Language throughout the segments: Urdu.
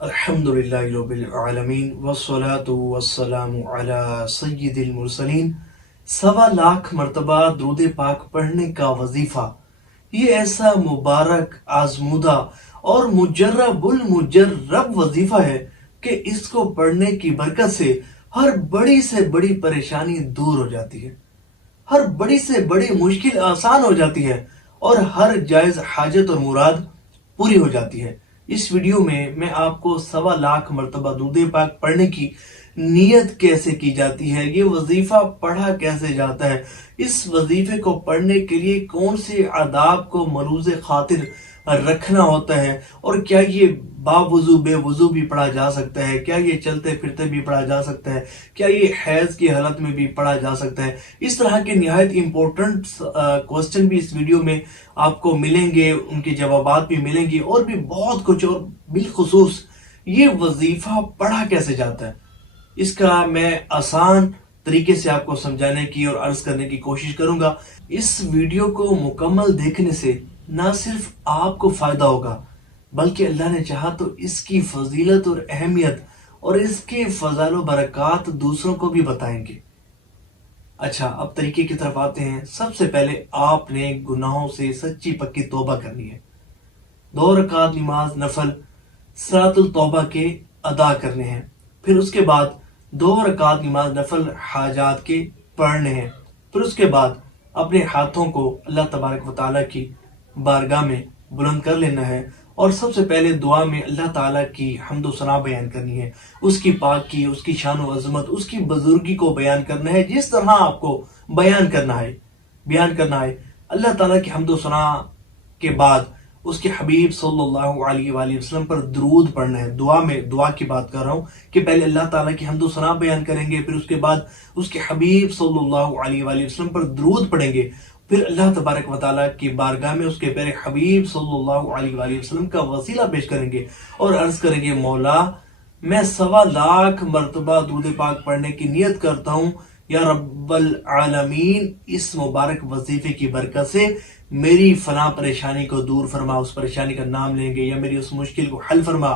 الحمدللہ رب العالمین والصلاة والسلام علی سید المرسلین۔ 1.25 مرتبہ درود پاک پڑھنے کا وظیفہ یہ ایسا مبارک، آزمودہ اور مجرب المجرب وظیفہ ہے کہ اس کو پڑھنے کی برکت سے ہر بڑی سے بڑی پریشانی دور ہو جاتی ہے، ہر بڑی سے بڑی مشکل آسان ہو جاتی ہے اور ہر جائز حاجت اور مراد پوری ہو جاتی ہے۔ اس ویڈیو میں آپ کو 1.25 مرتبہ درود پاک پڑھنے کی نیت کیسے کی جاتی ہے، یہ وظیفہ پڑھا کیسے جاتا ہے، اس وظیفے کو پڑھنے کے لیے کون سے آداب کو ملوز خاطر رکھنا ہوتا ہے، اور کیا یہ باوضو بے وضو بھی پڑھا جا سکتا ہے، کیا یہ چلتے پھرتے بھی پڑھا جا سکتا ہے، کیا یہ حیض کی حالت میں بھی پڑھا جا سکتا ہے۔ اس طرح کے نہایت امپورٹنٹ کوسچن بھی اس ویڈیو میں آپ کو ملیں گے، ان کے جوابات بھی ملیں گے، اور بھی بہت کچھ، اور بالخصوص یہ وظیفہ پڑھا کیسے جاتا ہے اس کا میں آسان طریقے سے آپ کو سمجھانے کی اور عرض کرنے کی کوشش کروں گا۔ اس ویڈیو کو مکمل دیکھنے سے نہ صرف آپ کو فائدہ ہوگا بلکہ اللہ نے چاہا تو اس کی فضیلت اور اہمیت اور اس کے فضائل و برکات دوسروں کو بھی بتائیں گے۔ اچھا، اب طریقے کی طرف آتے ہیں۔ سب سے پہلے آپ نے گناہوں سے سچی پکی توبہ کرنی ہے۔ 2 رکعت نماز نفل صلاۃ التوبہ کے ادا کرنے ہیں، پھر اس کے بعد 2 رکعت نماز نفل حاجات کے پڑھنے ہیں، پھر اس کے بعد اپنے ہاتھوں کو اللہ تبارک و تعالیٰ کی بارگاہ میں بلند کر لینا ہے، اور سب سے پہلے دعا میں اللہ تعالیٰ کی حمد و ثنا بیان کرنی ہے، اس کی پاکی، اس کی شان و عظمت، اس کی بزرگی کو بیان کرنا ہے جس طرح آپ کو بیان کرنا ہے۔ اللہ تعالیٰ کی حمد و ثنا کے بعد اس کے حبیب صلی اللہ علیہ وآلہ وسلم پر درود پڑھنا ہے۔ دعا کی بات کر رہا ہوں کہ پہلے اللہ تعالیٰ کی حمد و ثنا بیان کریں گے، پھر اس کے بعد اس کے حبیب صلی اللہ علیہ وآلہ وسلم پر درود پڑھیں گے، پھر اللہ تبارک و تعالیٰ کی بارگاہ میں اس کے پیارے حبیب صلی اللہ علیہ وآلہ وسلم کا وسیلہ پیش کریں گے اور عرض کریں گے، مولا میں 1.25 مرتبہ درود پاک پڑھنے کی نیت کرتا ہوں، یا رب العالمین اس مبارک وظیفے کی برکت سے میری فلاں پریشانی کو دور فرما۔ اس پریشانی کا نام لیں گے، یا میری اس مشکل کو حل فرما،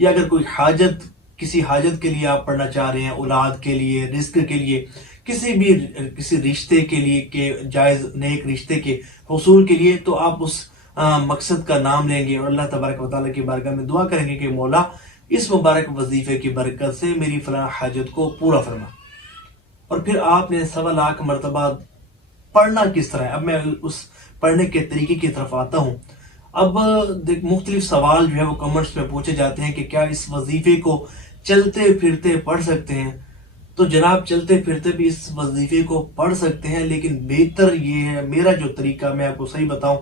یا اگر کوئی کسی حاجت کے لیے آپ پڑھنا چاہ رہے ہیں، اولاد کے لیے، رزق کے لیے، کسی رشتے کے لیے، کہ جائز نیک رشتے کے حصول کے لیے، تو آپ اس مقصد کا نام لیں گے اور اللہ تبارک و تعالیٰ کی بارگاہ میں دعا کریں گے کہ مولا اس مبارک وظیفے کی برکت سے میری فلاں حاجت کو پورا فرما۔ اور پھر آپ نے 1.25 مرتبہ پڑھنا کس طرح ہے، اب میں اس پڑھنے کے طریقے کی طرف آتا ہوں۔ اب مختلف سوال جو ہے وہ کمنٹس میں پوچھے جاتے ہیں کہ کیا اس وظیفے کو چلتے پھرتے پڑھ سکتے ہیں؟ تو جناب، چلتے پھرتے بھی اس وظیفے کو پڑھ سکتے ہیں، لیکن بہتر یہ ہے، میرا جو طریقہ میں آپ کو صحیح بتاؤں،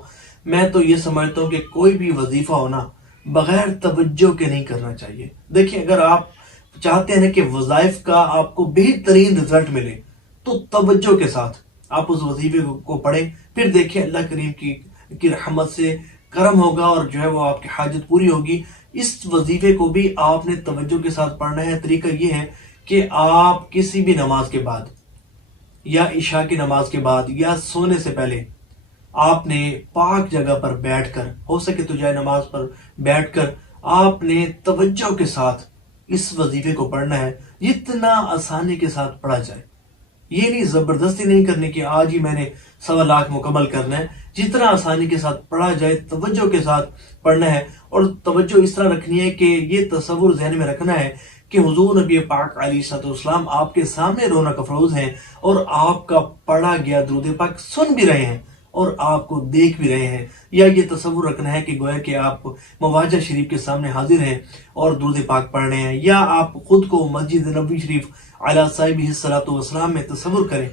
میں تو یہ سمجھتا ہوں کہ کوئی بھی وظیفہ ہونا بغیر توجہ کے نہیں کرنا چاہیے۔ دیکھیں، اگر آپ چاہتے ہیں کہ وظائف کا آپ کو بہترین رزلٹ ملے تو توجہ کے ساتھ آپ اس وظیفے کو پڑھیں، پھر دیکھیں اللہ کریم کی رحمت سے کرم ہوگا اور جو ہے وہ آپ کی حاجت پوری ہوگی۔ اس وظیفے کو بھی آپ نے توجہ کے ساتھ پڑھنا ہے۔ طریقہ یہ ہے کہ آپ کسی بھی نماز کے بعد، یا عشاء کی نماز کے بعد، یا سونے سے پہلے آپ نے پاک جگہ پر بیٹھ کر، ہو سکے تو جائے نماز پر بیٹھ کر، آپ نے توجہ کے ساتھ اس وظیفے کو پڑھنا ہے، جتنا آسانی کے ساتھ پڑھا جائے۔ یہ نہیں، زبردستی نہیں کرنے کی آج ہی میں نے 1.25 مکمل کرنا ہے، جتنا آسانی کے ساتھ پڑھا جائے توجہ کے ساتھ پڑھنا ہے، اور توجہ اس طرح رکھنی ہے کہ یہ تصور ذہن میں رکھنا ہے کہ حضور نبی پاک علیہ السلام آپ کے سامنے رونق افروز ہیں، اور آپ کا پڑھا گیا درود پاک سن بھی رہے ہیں اور آپ کو دیکھ بھی رہے ہیں، یا یہ تصور رکھنا ہے کہ گویا کہ آپ مواجہ شریف کے سامنے حاضر ہیں اور درود پاک پڑھ رہے ہیں، یا آپ خود کو مسجد نبوی شریف علیہ صاحب الصلوۃ والسلام میں تصور کریں،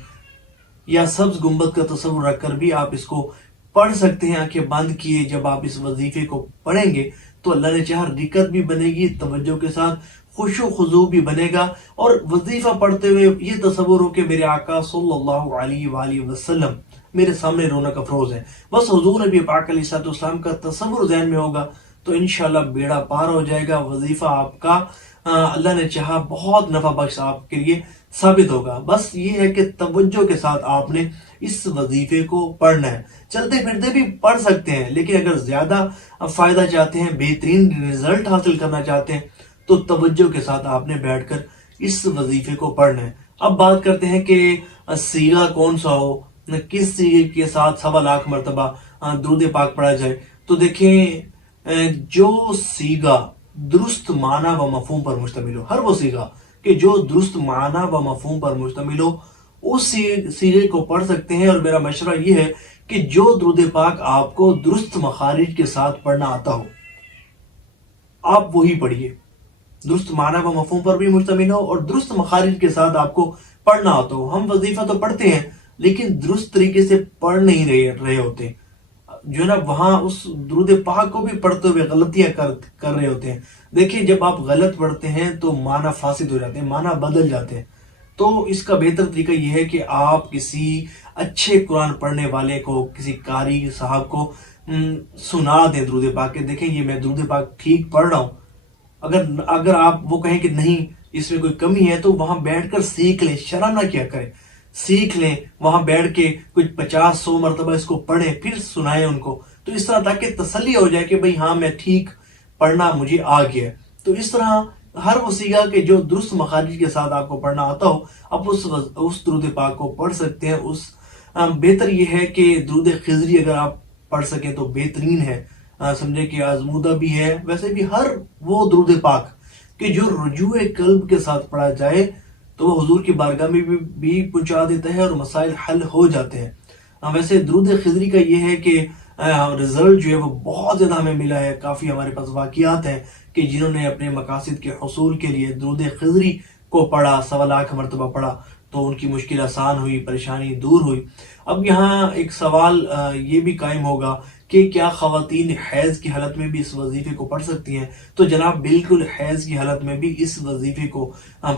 یا سبز گنبد کا تصور رکھ کر بھی آپ اس کو پڑھ سکتے ہیں آنکھیں بند کیے۔ جب آپ اس وظیفے کو پڑھیں گے تو اللہ نے چاہا رکعت بھی بنے گی، توجہ کے ساتھ خشوع و خضوع بھی بنے گا، اور وظیفہ پڑھتے ہوئے یہ تصور ہو کہ میرے آقا صلی اللہ علیہ وآلہ وسلم میرے سامنے رونق افروز ہیں، بس حضور نبی پاک علیہ السلام کا تصور ذہن میں ہوگا تو انشاءاللہ بیڑا پار ہو جائے گا۔ وظیفہ آپ کا اللہ نے چاہا بہت نفع بخش آپ کے لیے ثابت ہوگا۔ بس یہ ہے کہ توجہ کے ساتھ آپ نے اس وظیفے کو پڑھنا ہے. چلتے پھرتے بھی پڑھ سکتے ہیں، لیکن اگر زیادہ فائدہ چاہتے ہیں، بہترین رزلٹ حاصل کرنا چاہتے ہیں، تو توجہ کے ساتھ آپ نے بیٹھ کر اس وظیفے کو پڑھنا ہے. اب بات کرتے ہیں کہ سیغہ کون سا ہو، کس سیغے کے ساتھ 1.25 مرتبہ درود پاک پڑھا جائے. تو دیکھیں، جو سیغہ درست معنی و مفہوم پر مشتمل ہو، ہر وہ سیغہ کہ جو درست معنی و مفہوم پر مشتمل ہو، اس سیغے کو پڑھ سکتے ہیں. اور میرا مشورہ یہ ہے کہ جو درود پاک آپ کو درست مخارج کے ساتھ پڑھنا آتا ہو، آپ وہی پڑھیے. درست معنی و مفہوم پر بھی مشتمل ہو اور درست مخارج کے ساتھ آپ کو پڑھنا آتا ہو. ہم وظیفہ تو پڑھتے ہیں لیکن درست طریقے سے پڑھ نہیں رہے ہوتے، جو ہے نا، وہاں اس درود پاک کو بھی پڑھتے ہوئے غلطیاں کر رہے ہوتے ہیں. دیکھیں، جب آپ غلط پڑھتے ہیں تو معنی فاسد ہو جاتے ہیں، معنی بدل جاتے ہیں. تو اس کا بہتر طریقہ یہ ہے کہ آپ کسی اچھے قرآن پڑھنے والے کو، کسی قاری صاحب کو سنا دیں درود پاک کے. دیکھیں، یہ میں درود پاک ٹھیک پڑھ رہا ہوں. اگر آپ وہ کہیں کہ نہیں، اس میں کوئی کمی ہے، تو وہاں بیٹھ کر سیکھ لیں، شرم نہ کیا کریں، سیکھ لیں وہاں بیٹھ کے. کچھ 50-100 مرتبہ اس کو پڑھیں، پھر سنائیں ان کو. تو اس طرح تاکہ تسلی ہو جائے کہ بھئی ہاں، میں ٹھیک پڑھنا مجھے آ گیا. تو اس طرح ہر وہ سیغہ کہ جو درست مخارج کے ساتھ آپ کو پڑھنا آتا ہو، آپ اس درود پاک کو پڑھ سکتے ہیں. بہتر یہ ہے کہ درود خضری اگر آپ پڑھ سکیں تو بہترین ہے. سمجھے کہ آزمودہ بھی ہے. ویسے بھی ہر وہ درود پاک کہ جو رجوع قلب کے ساتھ پڑھا جائے تو وہ حضور کی بارگاہ میں بھی پہنچا دیتا ہے اور مسائل حل ہو جاتے ہیں. ویسے درود خضری کا یہ ہے کہ رزلٹ جو ہے وہ بہت زیادہ ہمیں ملا ہے. کافی ہمارے پاس واقعات ہیں کہ جنہوں نے اپنے مقاصد کے حصول کے لیے درود خضری کو پڑھا، 1.25 مرتبہ پڑھا، تو ان کی مشکل آسان ہوئی، پریشانی دور ہوئی. اب یہاں ایک سوال یہ بھی قائم ہوگا کہ کیا خواتین حیض کی حالت میں بھی اس وظیفے کو پڑھ سکتی ہیں؟ تو جناب، بالکل حیض کی حالت میں بھی اس وظیفے کو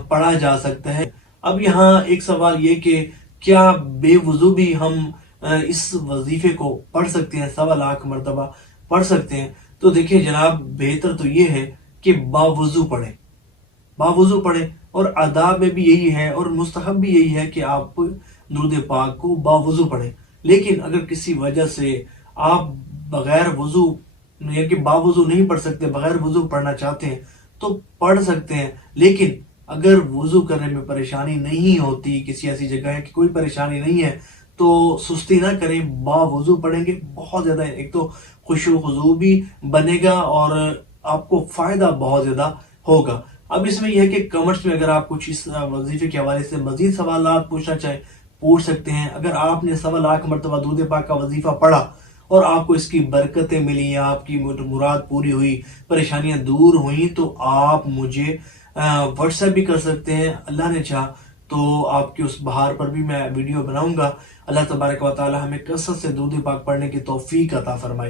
پڑھا جا سکتا ہے. اب یہاں ایک سوال یہ کہ کیا بے وضو بھی ہم اس وظیفے کو پڑھ سکتے ہیں، 1.25 مرتبہ پڑھ سکتے ہیں؟ تو دیکھیں جناب، بہتر تو یہ ہے کہ باوضو پڑھیں. اور آداب میں بھی یہی ہے اور مستحب بھی یہی ہے کہ آپ درود پاک کو باوضو پڑھیں. لیکن اگر کسی وجہ سے آپ بغیر وضو، یعنی کہ باوضو نہیں پڑھ سکتے، بغیر وضو پڑھنا چاہتے ہیں تو پڑھ سکتے ہیں. لیکن اگر وضو کرنے میں پریشانی نہیں ہوتی، کسی ایسی جگہ ہے کہ کوئی پریشانی نہیں ہے، تو سستی نہ کریں، باوضو پڑھیں گے. بہت زیادہ ایک تو خشوع و خضوع بھی بنے گا اور آپ کو فائدہ بہت زیادہ ہوگا. اب اس میں یہ ہے کہ کمنٹس میں اگر آپ کچھ اس وظیفے کے حوالے سے مزید سوالات پوچھنا چاہیں، پوچھ سکتے ہیں. اگر آپ نے 1.25 مرتبہ درود پاک کا وظیفہ پڑھا اور آپ کو اس کی برکتیں ملی، آپ کی مراد پوری ہوئی، پریشانیاں دور ہوئیں، تو آپ مجھے واٹس ایپ بھی کر سکتے ہیں. اللہ نے چاہا تو آپ کی اس بہار پر بھی میں ویڈیو بناؤں گا. اللہ تبارک و تعالی ہمیں کثرت سے درود پاک پڑھنے کی توفیق عطا فرمائے.